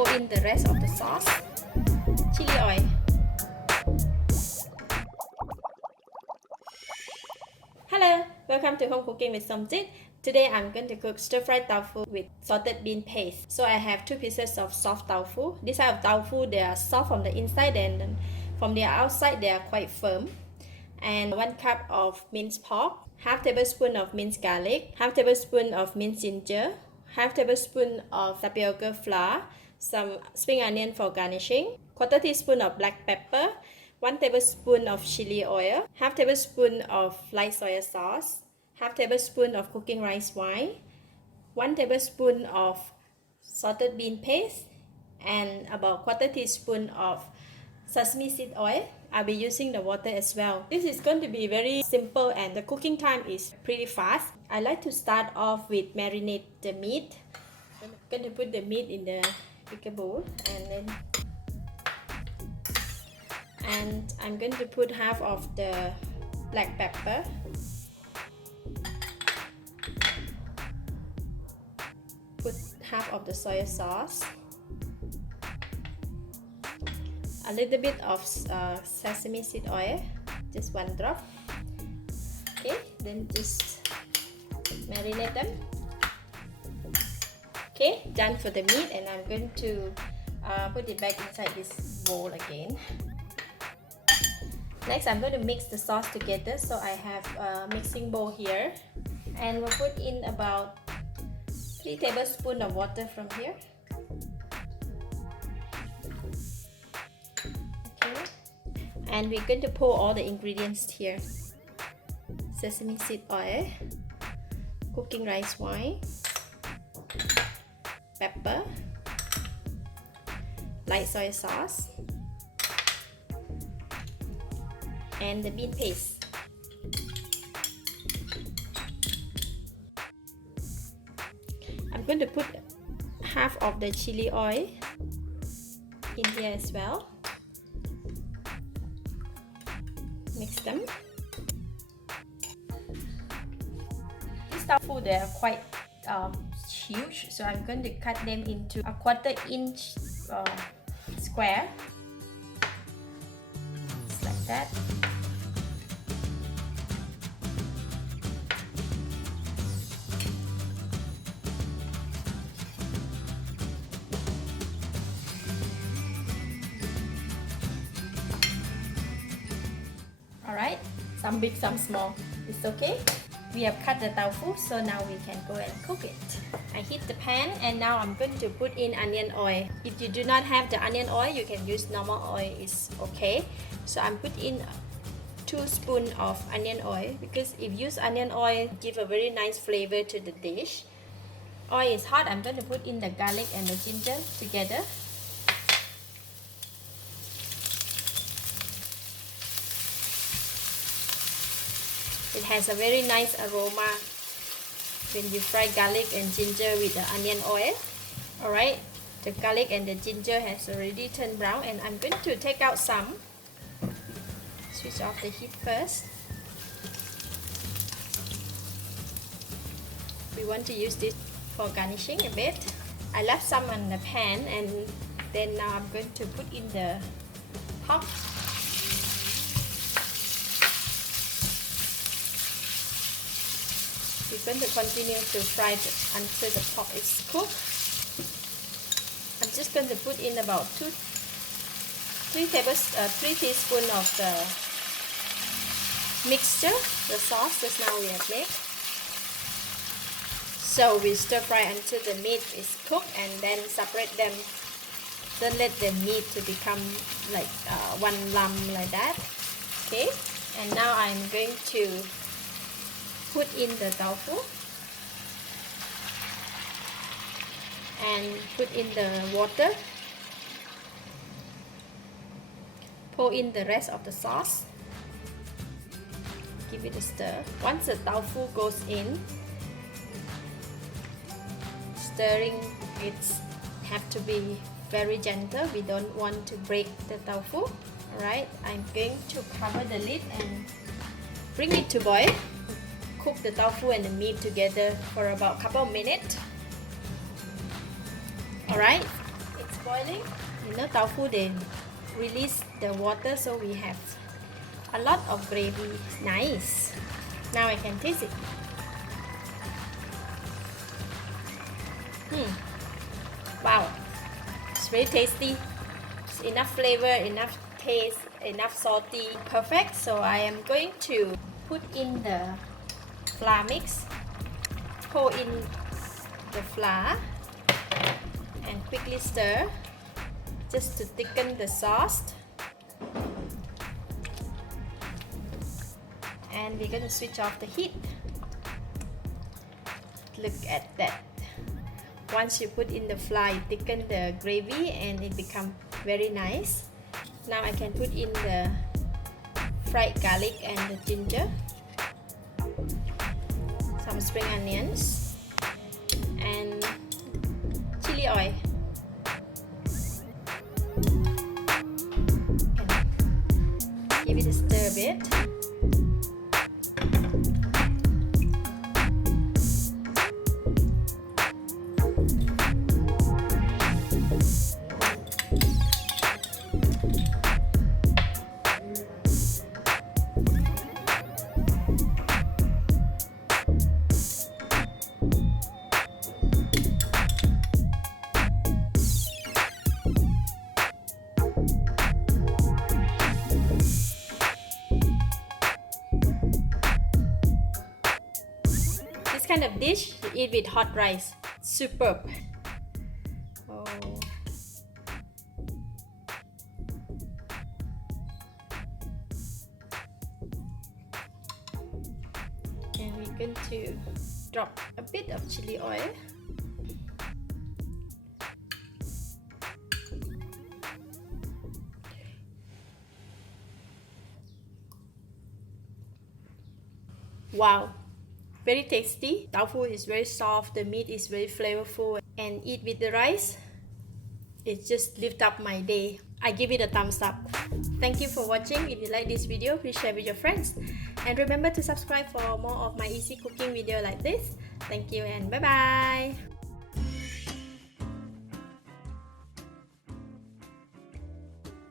Pour in the rest of the sauce. Chili oil. Hello, welcome to Home Cooking with Somjit. Today I'm going to cook stir-fried tofu with salted bean paste. So I have 2 pieces of soft tofu. This type of tofu, they are soft from the inside and from the outside they are quite firm. And 1 cup of minced pork, half tablespoon of minced garlic, half tablespoon of minced ginger, half tablespoon of tapioca flour, some spring onion for garnishing, quarter teaspoon of black pepper, 1 tablespoon of chili oil, half tablespoon of light soy sauce, half tablespoon of cooking rice wine, 1 tablespoon of salted bean paste, and about quarter teaspoon of sesame seed oil. I'll be using the water as well. This is going to be very simple and the cooking time is pretty fast. I like to start off with marinate the meat. I'm going to put the meat in the bigger bowl and I'm going to put half of the black pepper, put half of the soy sauce, a little bit of sesame seed oil, just 1 drop. Okay, then just marinate them. Okay, done for the meat, and I'm going to put it back inside this bowl again. Next, I'm going to mix the sauce together. So I have a mixing bowl here, and we'll put in about 3 tablespoons of water from here. Okay, and we're going to pour all the ingredients here: sesame seed oil, cooking rice wine, pepper, light soy sauce, and the bean paste. I'm going to put half of the chili oil in here as well. Mix them. These tofu, they are quite huge, so I'm going to cut them into a 1/4 inch square, just like that. Alright, some big, some small, it's okay. We have cut the tofu, so now we can go and cook it. I heat the pan, and now I'm going to put in onion oil. If you do not have the onion oil, you can use normal oil, is okay. So I'm put in 2 spoons of onion oil, because if you use onion oil, give a very nice flavor to the dish. Oil is hot. I'm going to put in the garlic and the ginger together. It has a very nice aroma when you fry garlic and ginger with the onion oil. Alright, the garlic and the ginger has already turned brown, and I'm going to take out some. Switch off the heat first. We want to use this for garnishing a bit. I left some on the pan, and then now I'm going to put in the pork. We're going to continue to fry it until the pork is cooked. I'm just going to put in about 3 teaspoons of the mixture, the sauce just now we have made. So we stir fry until the meat is cooked, and then separate them. Don't let the meat to become like one lump like that. Okay, and now I'm going to put in the tofu and put in the water. Pour in the rest of the sauce. Give it a stir. Once the tofu goes in, stirring it have to be very gentle. We don't want to break the tofu. Alright, I'm going to cover the lid and bring it to boil. Cook the tofu and the meat together for about a couple of minutes. Alright, it's boiling. You know, tofu, they release the water, so we have a lot of gravy. Nice. Now I can taste it. Wow, it's very tasty. It's enough flavor, enough taste, enough salty, perfect. So I am going to put in the flour mix, pour in the flour and quickly stir just to thicken the sauce. And we're going to switch off the heat. Look at that. Once you put in the flour, you thicken the gravy and it becomes very nice. Now I can put in the fried garlic and the ginger, some spring onions, and chili oil. Give it a stir a bit. Kind of dish to eat with hot rice. Superb. Oh. And we're going to drop a bit of chili oil. Wow, very tasty. Tofu is very soft, the meat is very flavorful, and eat with the rice, it just lift up my day. I give it a thumbs up. Thank you for watching. If you like this video, please share with your friends, and remember to subscribe for more of my easy cooking video like this. Thank you and bye bye.